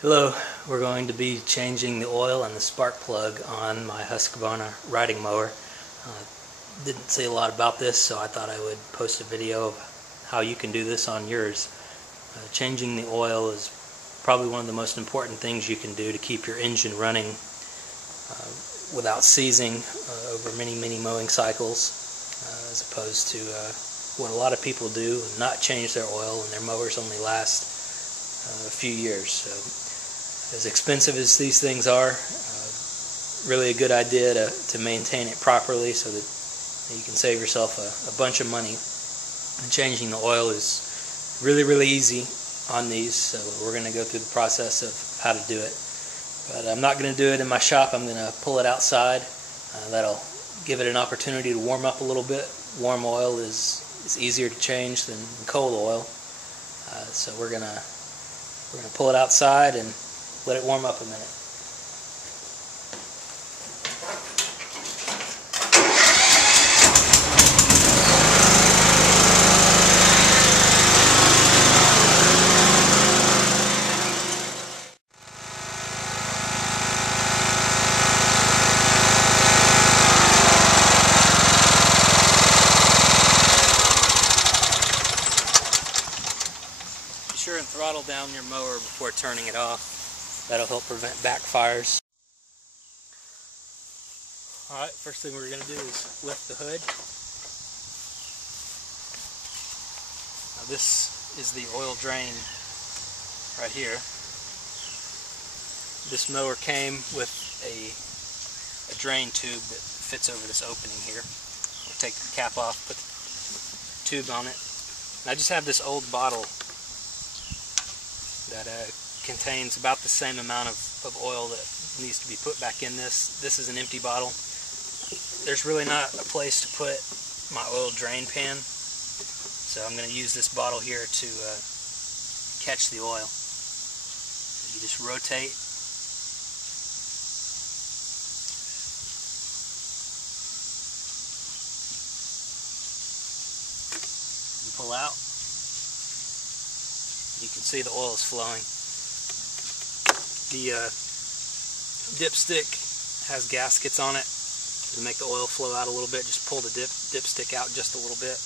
Hello, we're going to be changing the oil and the spark plug on my Husqvarna riding mower. Didn't say a lot about this, so I thought I would post a video of how you can do this on yours. Changing the oil is probably one of the most important things you can do to keep your engine running without seizing over many mowing cycles, as opposed to what a lot of people do and not change their oil and their mowers only last a few years. So, as expensive as these things are, really a good idea to maintain it properly so that you can save yourself a bunch of money. And changing the oil is really easy on these, so we're going to go through the process of how to do it. But I'm not going to do it in my shop. I'm going to pull it outside. That'll give it an opportunity to warm up a little bit. Warm oil is easier to change than cold oil, so we're gonna pull it outside and let it warm up a minute. Be sure and throttle down your mower before turning it off. That'll help prevent backfires. Alright, first thing we're going to do is lift the hood. Now this is the oil drain right here. This mower came with a drain tube that fits over this opening here. We'll take the cap off, put the tube on it. And I just have this old bottle that contains about the same amount of oil that needs to be put back in this. This is an empty bottle. There's really not a place to put my oil drain pan, so I'm going to use this bottle here to catch the oil. So you just rotate. You pull out. You can see the oil is flowing. The dipstick has gaskets on it to make the oil flow out a little bit. Just pull the dipstick out just a little bit.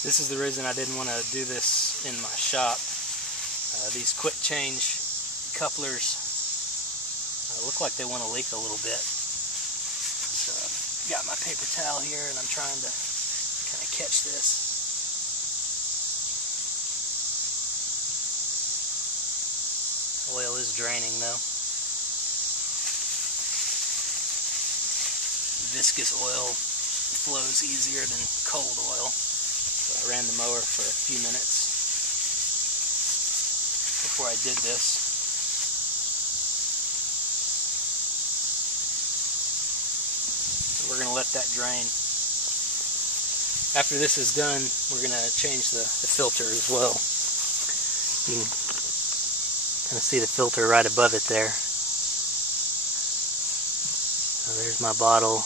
This is the reason I didn't want to do this in my shop. These quick change couplers look like they want to leak a little bit. So I've got my paper towel here and I'm trying to kind of catch this. Oil is draining though. Viscous oil flows easier than cold oil. So I ran the mower for a few minutes before I did this. So we're going to let that drain. After this is done, we're going to change the filter as well. You can kind of see the filter right above it there. So there's my bottle.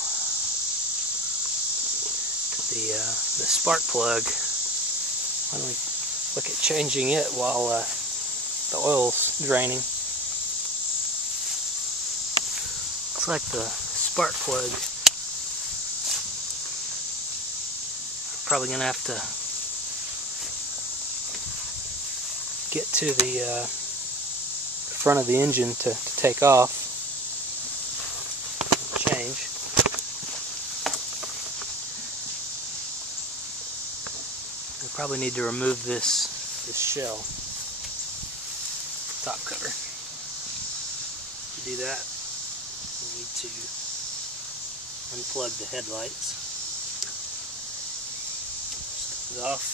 The spark plug. Why don't we look at changing it while the oil's draining? Looks like the spark plug, probably gonna have to get to the front of the engine to take off. Change. We probably need to remove this shell, top cover. To do that, we need to unplug the headlights. Step it off.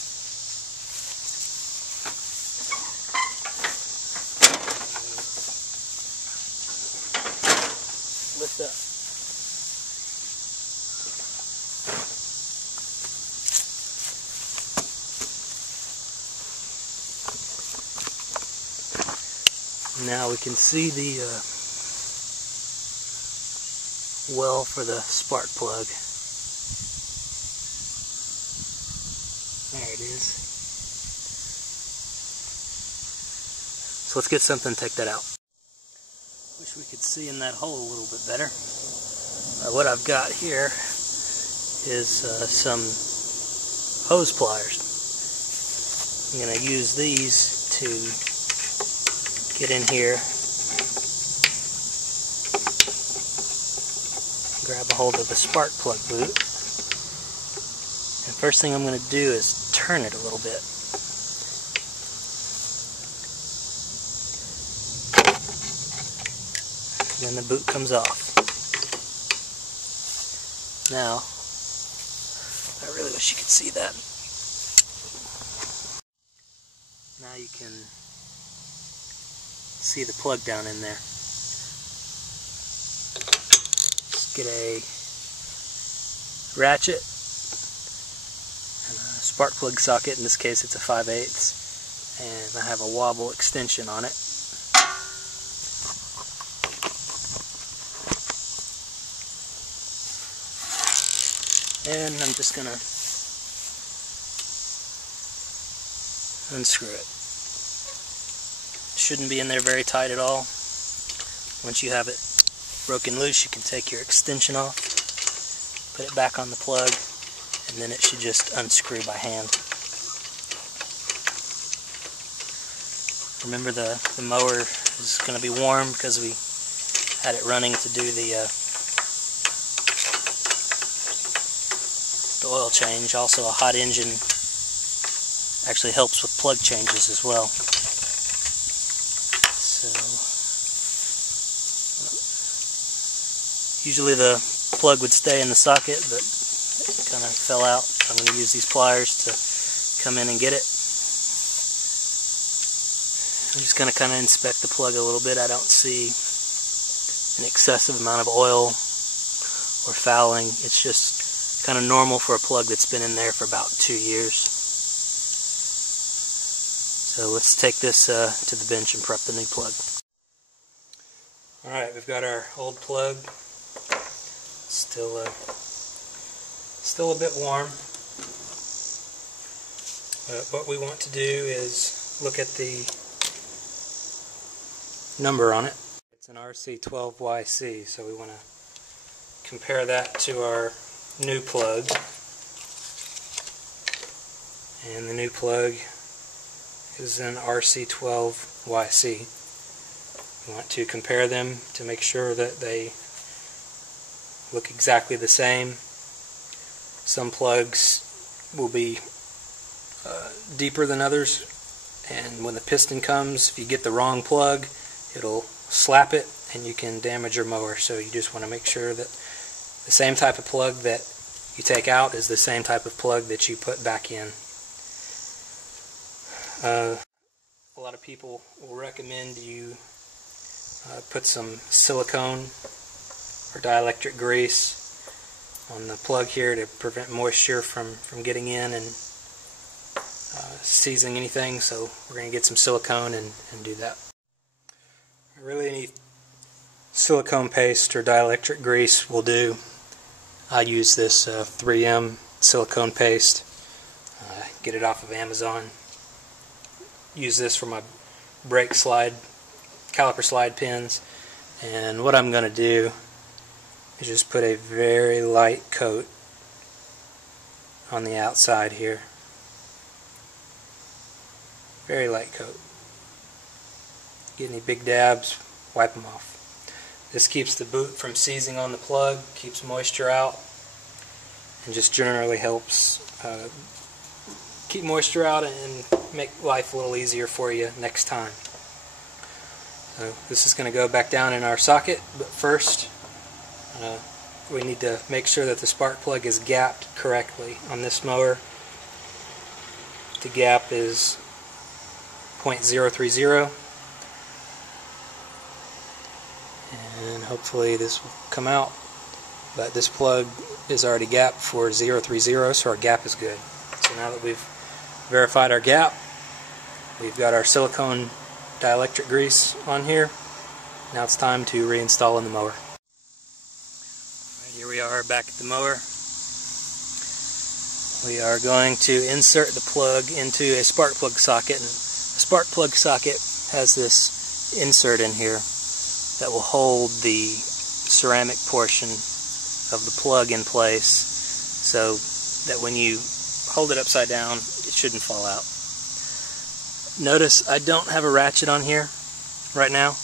Lift up Now we can see the well for the spark plug. There it is. So let's get something to take that out. Wish we could see in that hole a little bit better. What I've got here is some hose pliers. I'm going to use these to get in here, grab a hold of the spark plug boot, and first thing I'm going to do is turn it a little bit. Then the boot comes off. Now, I really wish you could see that. Now you can see the plug down in there. Just get a ratchet and a spark plug socket. In this case it's a 5/8, and I have a wobble extension on it. And I'm just going to unscrew it. Shouldn't be in there very tight at all. Once you have it broken loose, you can take your extension off, put it back on the plug, and then it should just unscrew by hand. Remember the mower is going to be warm because we had it running to do the oil change. Also, a hot engine actually helps with plug changes as well. So usually the plug would stay in the socket, but it kind of fell out. I'm going to use these pliers to come in and get it. I'm just going to kind of inspect the plug a little bit. I don't see an excessive amount of oil or fouling. It's just kind of normal for a plug that's been in there for about 2 years. So let's take this to the bench and prep the new plug. Alright, we've got our old plug. Still a bit warm. But what we want to do is look at the number on it. It's an RC12YC, so we want to compare that to our new plug. And the new plug is an RC12YC. We want to compare them to make sure that they look exactly the same. Some plugs will be deeper than others, and when the piston comes, if you get the wrong plug, it'll slap it and you can damage your mower. So you just want to make sure that the same type of plug that you take out is the same type of plug that you put back in. A lot of people will recommend you put some silicone or dielectric grease on the plug here to prevent moisture from getting in and seizing anything. So we're going to get some silicone and do that. Really, any silicone paste or dielectric grease will do. I use this 3M silicone paste. Get it off of Amazon. Use this for my brake slide, caliper slide pins. And what I'm going to do is just put a very light coat on the outside here. Very light coat. Get any big dabs, wipe them off. This keeps the boot from seizing on the plug, keeps moisture out, and just generally helps keep moisture out and make life a little easier for you next time. So this is going to go back down in our socket, but first we need to make sure that the spark plug is gapped correctly. On this mower, the gap is 0.030, and hopefully this will come out, but this plug is already gapped for 030, so our gap is good. So now that we've verified our gap, we've got our silicone dielectric grease on here. Now it's time to reinstall in the mower. Right, here we are back at the mower. We are going to insert the plug into a spark plug socket. And the spark plug socket has this insert in here that will hold the ceramic portion of the plug in place so that when you hold it upside down it shouldn't fall out. Notice I don't have a ratchet on here right now.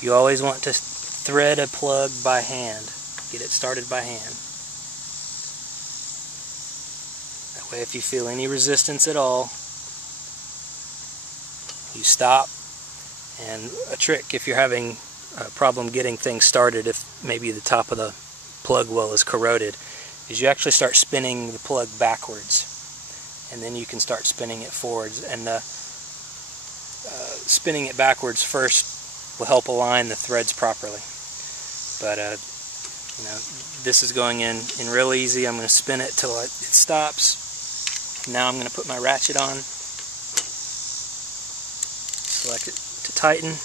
You always want to thread a plug by hand. Get it started by hand. That way if you feel any resistance at all, you stop. And a trick if you're having a problem getting things started, if maybe the top of the plug well is corroded, is you actually start spinning the plug backwards, and then you can start spinning it forwards. And spinning it backwards first will help align the threads properly. But you know, this is going in real easy. I'm going to spin it till it stops. Now I'm going to put my ratchet on, select it to tighten,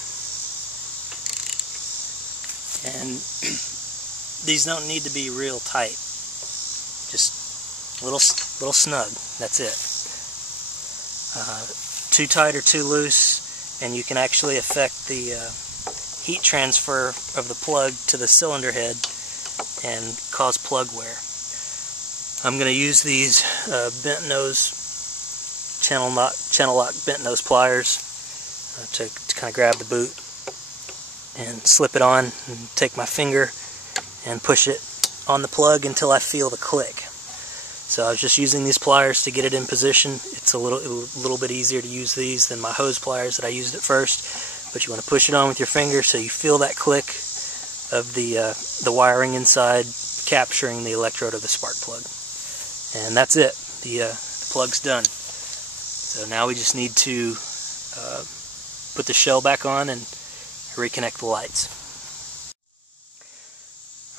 and these don't need to be real tight, just a little snug. That's it. Too tight or too loose and you can actually affect the heat transfer of the plug to the cylinder head and cause plug wear. I'm going to use these bent nose channel lock bent nose pliers to kind of grab the boot and slip it on, and take my finger and push it on the plug until I feel the click. So I was just using these pliers to get it in position. It's a little bit easier to use these than my hose pliers that I used at first. But you want to push it on with your finger so you feel that click of the wiring inside capturing the electrode of the spark plug. And that's it. The plug's done. So now we just need to put the shell back on and reconnect the lights.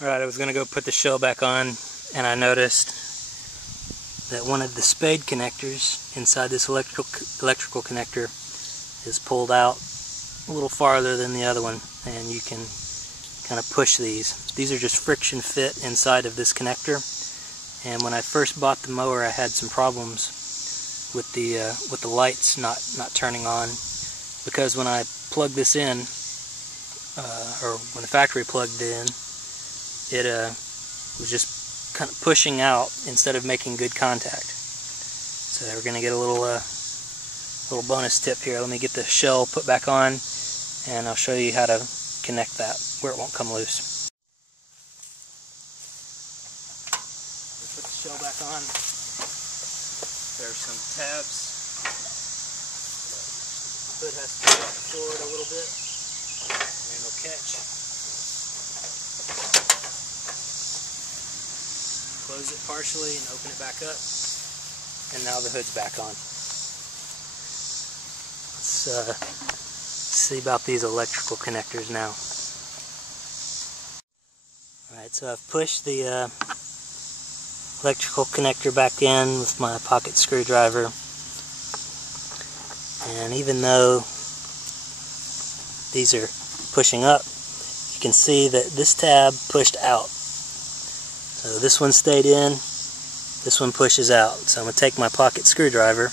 Alright, I was going to go put the shell back on, and I noticed that one of the spade connectors inside this electrical connector is pulled out a little farther than the other one, and you can kind of push these. These are just friction fit inside of this connector, and when I first bought the mower I had some problems with the lights not turning on, because when I plugged this in, or when the factory plugged it in, it was just kind of pushing out instead of making good contact. So we're going to get a little bonus tip here. Let me get the shell put back on, and I'll show you how to connect that where it won't come loose. Put the shell back on. There's some tabs. The hood has to drop forward a little bit, and it'll catch. Close it partially and open it back up, and now the hood's back on. Let's see about these electrical connectors now. Alright, so I've pushed the electrical connector back in with my pocket screwdriver, and even though these are pushing up, you can see that this tab pushed out. So this one stayed in, this one pushes out. So I'm going to take my pocket screwdriver,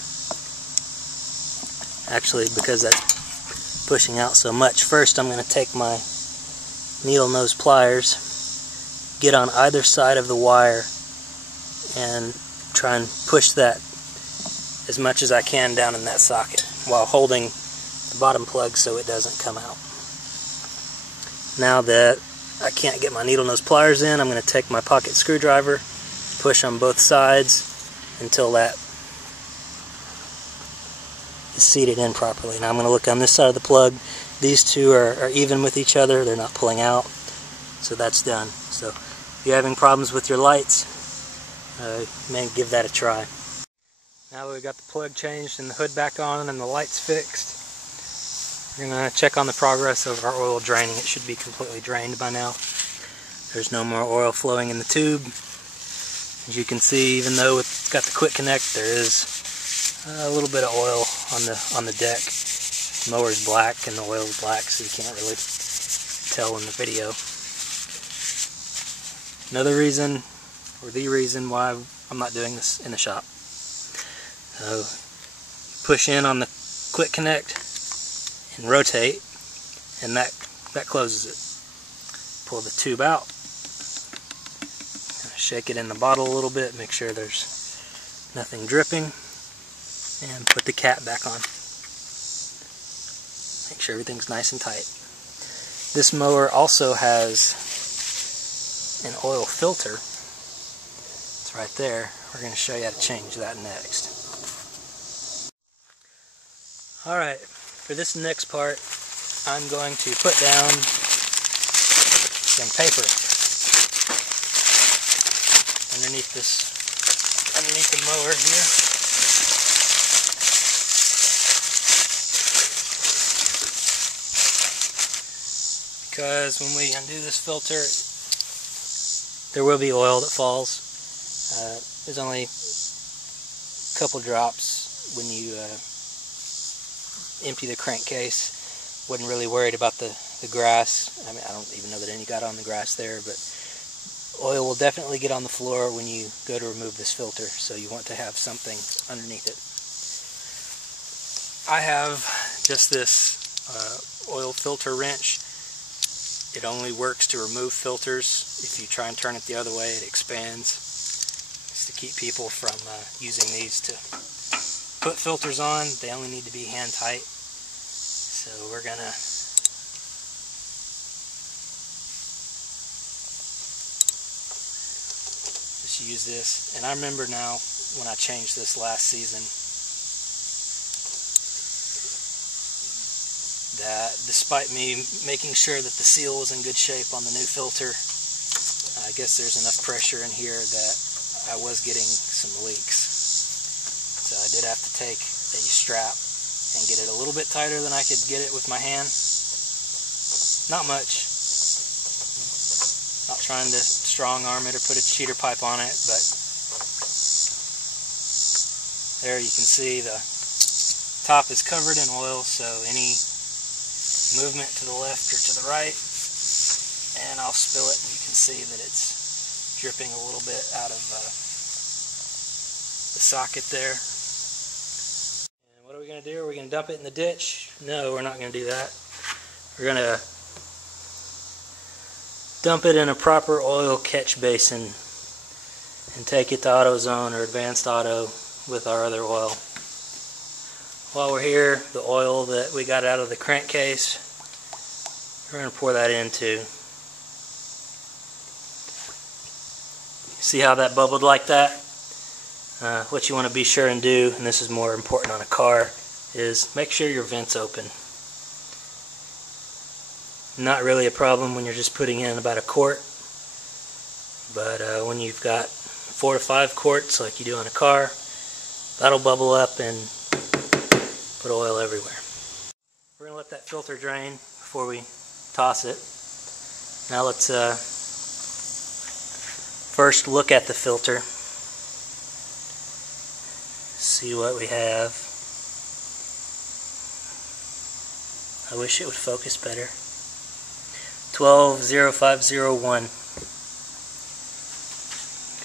actually because that's pushing out so much, first I'm going to take my needle nose pliers, get on either side of the wire, and try and push that as much as I can down in that socket while holding the bottom plug so it doesn't come out. Now that I can't get my needle nose pliers in, I'm going to take my pocket screwdriver, push on both sides until that is seated in properly. Now I'm going to look on this side of the plug. These two are even with each other, they're not pulling out, so that's done. So if you're having problems with your lights, you may give that a try. Now that we've got the plug changed and the hood back on and the lights fixed, we're going to check on the progress of our oil draining. It should be completely drained by now. There's no more oil flowing in the tube. As you can see, even though it's got the quick connect, there is a little bit of oil on the deck. mower's black and the oil is black, so you can't really tell in the video. Another reason, or the reason why I'm not doing this in the shop. So push in on the quick connect and rotate, and that closes it. Pull the tube out, shake it in the bottle a little bit, make sure there's nothing dripping, and put the cap back on. Make sure everything's nice and tight. This mower also has an oil filter. It's right there. We're going to show you how to change that next. Alright, for this next part, I'm going to put down some paper underneath the mower here. Because when we undo this filter, there will be oil that falls. There's only a couple drops when you empty the crankcase. Wasn't really worried about the grass. I mean, I don't even know that any got on the grass there, but oil will definitely get on the floor when you go to remove this filter, so you want to have something underneath it. I have just this oil filter wrench. It only works to remove filters. If you try and turn it the other way, it expands. It's to keep people from using these to put filters on. They only need to be hand tight. So we're gonna just use this. And I remember now when I changed this last season that despite me making sure that the seal was in good shape on the new filter, I guess there's enough pressure in here that I was getting some leaks. So I did have to take a strap and get it a little bit tighter than I could get it with my hand. Not much. Not trying to strong arm it or put a cheater pipe on it, but there you can see the top is covered in oil, so any movement to the left or to the right and I'll spill it, and you can see that it's dripping a little bit out of the socket there. And what are we going to do? Are we going to dump it in the ditch? No, we're not going to do that. We're going to dump it in a proper oil catch basin and take it to AutoZone or Advanced Auto with our other oil. While we're here, the oil that we got out of the crankcase, we're going to pour that into. See how that bubbled like that? What you want to be sure and do, and this is more important on a car, is make sure your vent's open. Not really a problem when you're just putting in about a quart, but when you've got 4 to 5 quarts like you do on a car, that'll bubble up and put oil everywhere. We're going to let that filter drain before we toss it. Now let's first look at the filter, see what we have. I wish it would focus better. 120501.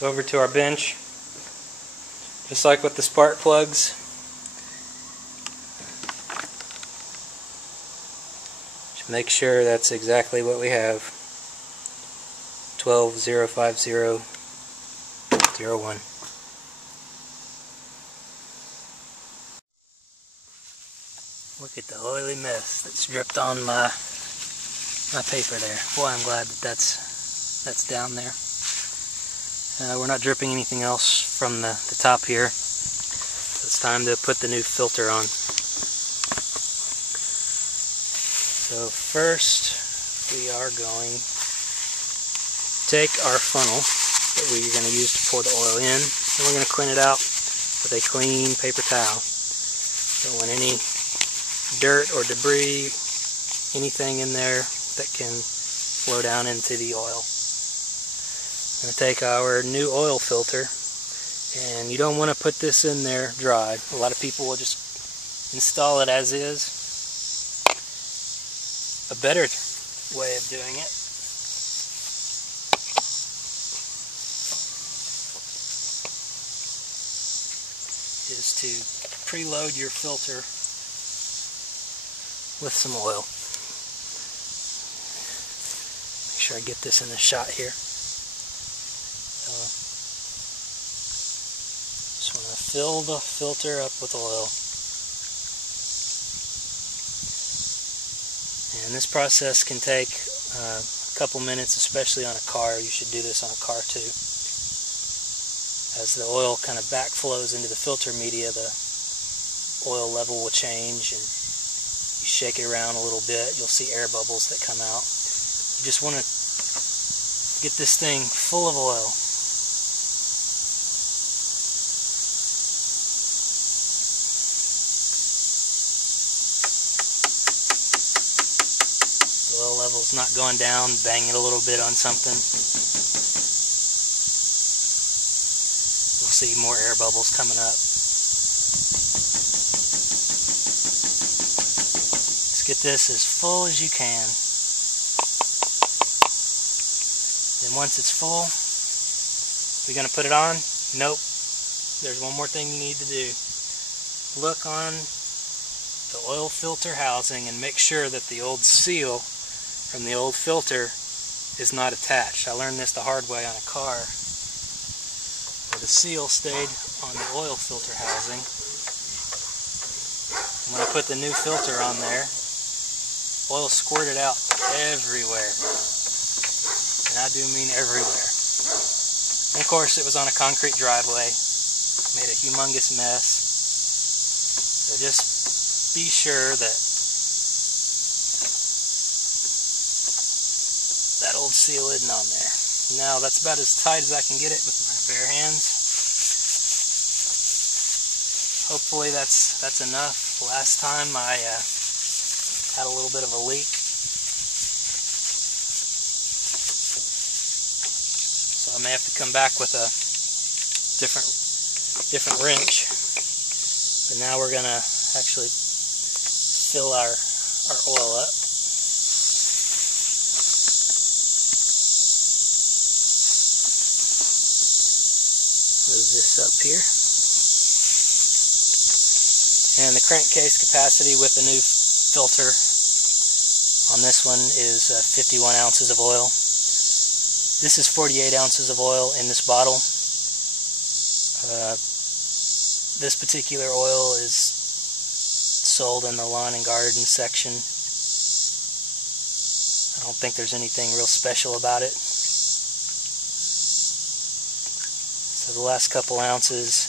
Go over to our bench, just like with the spark plugs. Just make sure that's exactly what we have. 120501. Look at the oily mess that's dripped on my paper there. Boy, I'm glad that that's down there. We're not dripping anything else from the top here. So it's time to put the new filter on. So first we are going to take our funnel that we're going to use to pour the oil in, and we're going to clean it out with a clean paper towel. Don't want any dirt or debris, anything in there that can flow down into the oil. I'm going to take our new oil filter, and you don't want to put this in there dry. A lot of people will just install it as is. A better way of doing it is to preload your filter with some oil. Make sure I get this in the shot here. Just want to fill the filter up with oil. And this process can take a couple minutes, especially on a car. You should do this on a car too. As the oil kind of backflows into the filter media, the oil level will change, and you shake it around a little bit, you'll see air bubbles that come out. You just want to get this thing full of oil. The oil level's not going down, bang it a little bit on something. You'll see more air bubbles coming up. Get this as full as you can. Then once it's full, we're going to put it on? Nope. There's one more thing you need to do. Look on the oil filter housing and make sure that the old seal from the old filter is not attached. I learned this the hard way on a car, where the seal stayed on the oil filter housing. When I put the new filter on there, oil squirted out everywhere, and I do mean everywhere. And of course it was on a concrete driveway, made a humongous mess. So just be sure that that old seal isn't on there. Now that's about as tight as I can get it with my bare hands. Hopefully that's enough. Last time I had a little bit of a leak, so I may have to come back with a different wrench. But now we're gonna actually fill our oil up. Move this up here, and the crankcase capacity with the new filter on this one is 51 ounces of oil. This is 48 ounces of oil in this bottle. This particular oil is sold in the lawn and garden section. I don't think there's anything real special about it. So the last couple ounces,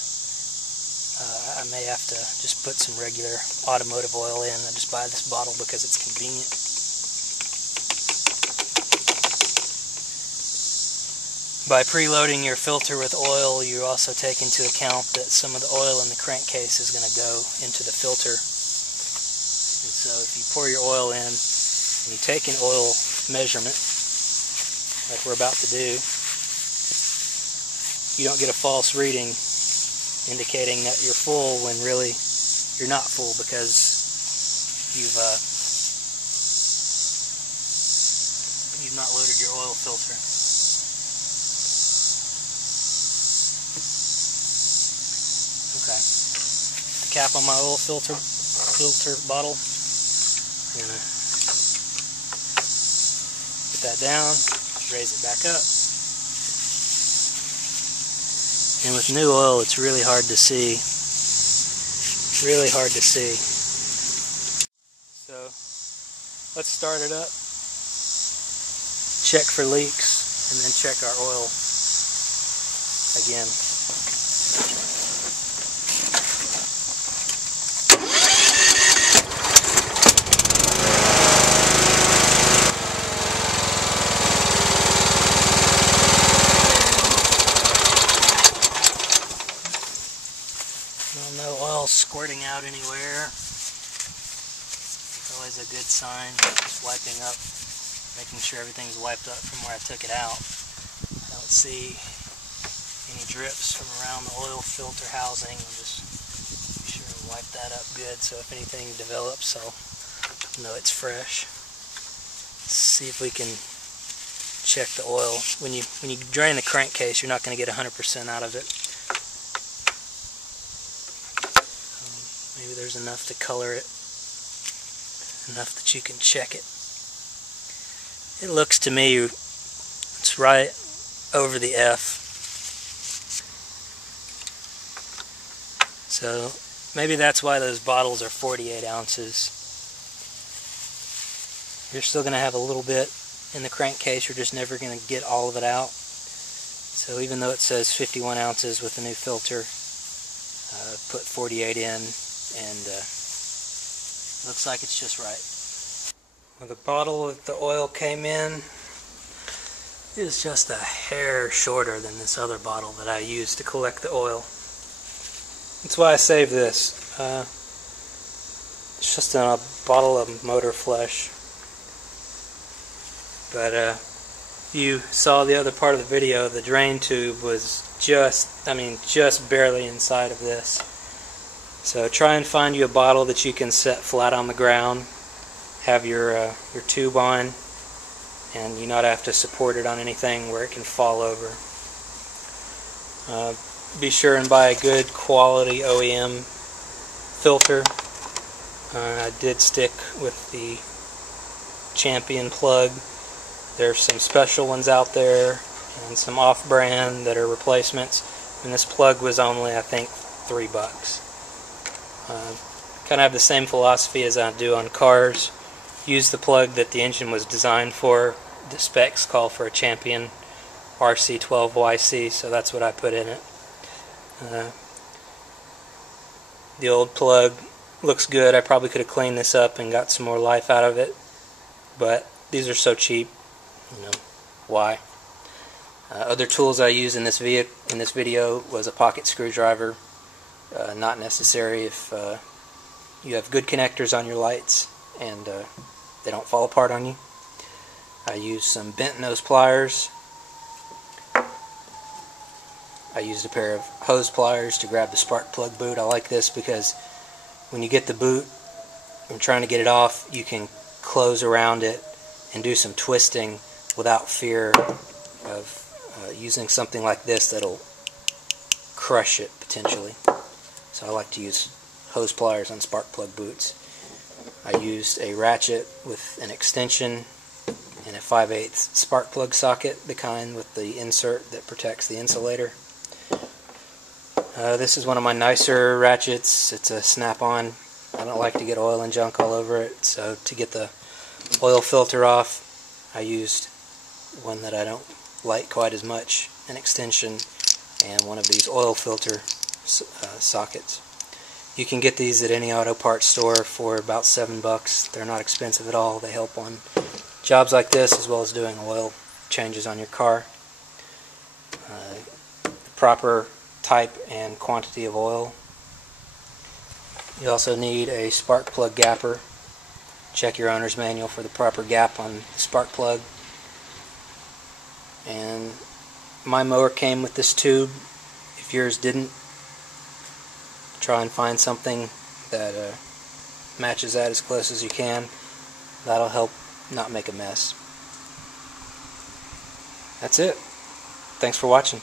I may have to just put some regular automotive oil in. I just buy this bottle because it's convenient. By preloading your filter with oil, you also take into account that some of the oil in the crankcase is going to go into the filter. And so if you pour your oil in and you take an oil measurement, like we're about to do, you don't get a false reading indicating that you're full when really you're not full, because you've not loaded your oil filter. Okay, the cap on my oil filter bottle. I'm gonna put that down, raise it back up. And with new oil, it's really hard to see. Really hard to see. So let's start it up, check for leaks, and then check our oil again. No oil squirting out anywhere. It's always a good sign. Just wiping up, making sure everything's wiped up from where I took it out. I don't see any drips from around the oil filter housing. I'll just be sure to wipe that up good, so if anything develops, I'll know it's fresh. see if we can check the oil. When you drain the crankcase, you're not going to get 100% out of it. Maybe there's enough to color it, enough that you can check it. It looks to me it's right over the F. So maybe that's why those bottles are 48 ounces. You're still going to have a little bit in the crankcase, you're just never going to get all of it out. So even though it says 51 ounces with the new filter, put 48 in, and looks like it's just right. Well, the bottle that the oil came in is just a hair shorter than this other bottle that I used to collect the oil. That's why I saved this. It's just a bottle of motor flush. But you saw the other part of the video, the drain tube was just barely inside of this. So try and find you a bottle that you can set flat on the ground, have your tube on, and you not have to support it on anything where it can fall over. Be sure and buy a good quality OEM filter. I did stick with the Champion plug. There's some special ones out there and some off-brand that are replacements, and this plug was only, I think, $3. Kind of have the same philosophy as I do on cars. Use the plug that the engine was designed for. The specs call for a Champion RC12YC, so that's what I put in it. The old plug looks good. I probably could have cleaned this up and got some more life out of it, but these are so cheap, you know, why? Other tools I used in this video was a pocket screwdriver. Not necessary if you have good connectors on your lights and they don't fall apart on you. I used some bent nose pliers. I used a pair of hose pliers to grab the spark plug boot. I like this because when you get the boot and trying to get it off, you can close around it and do some twisting without fear of using something like this that'll crush it potentially. So I like to use hose pliers on spark plug boots. I used a ratchet with an extension and a 5/8 spark plug socket, the kind with the insert that protects the insulator. This is one of my nicer ratchets. It's a snap-on. I don't like to get oil and junk all over it, so to get the oil filter off, I used one that I don't like quite as much, an extension, and one of these oil filter sockets. You can get these at any auto parts store for about $7. They're not expensive at all. They help on jobs like this as well as doing oil changes on your car. Proper type and quantity of oil. You also need a spark plug gapper. Check your owner's manual for the proper gap on the spark plug. And my mower came with this tube. If yours didn't, try and find something that matches that as close as you can. That'll help not make a mess. That's it. Thanks for watching.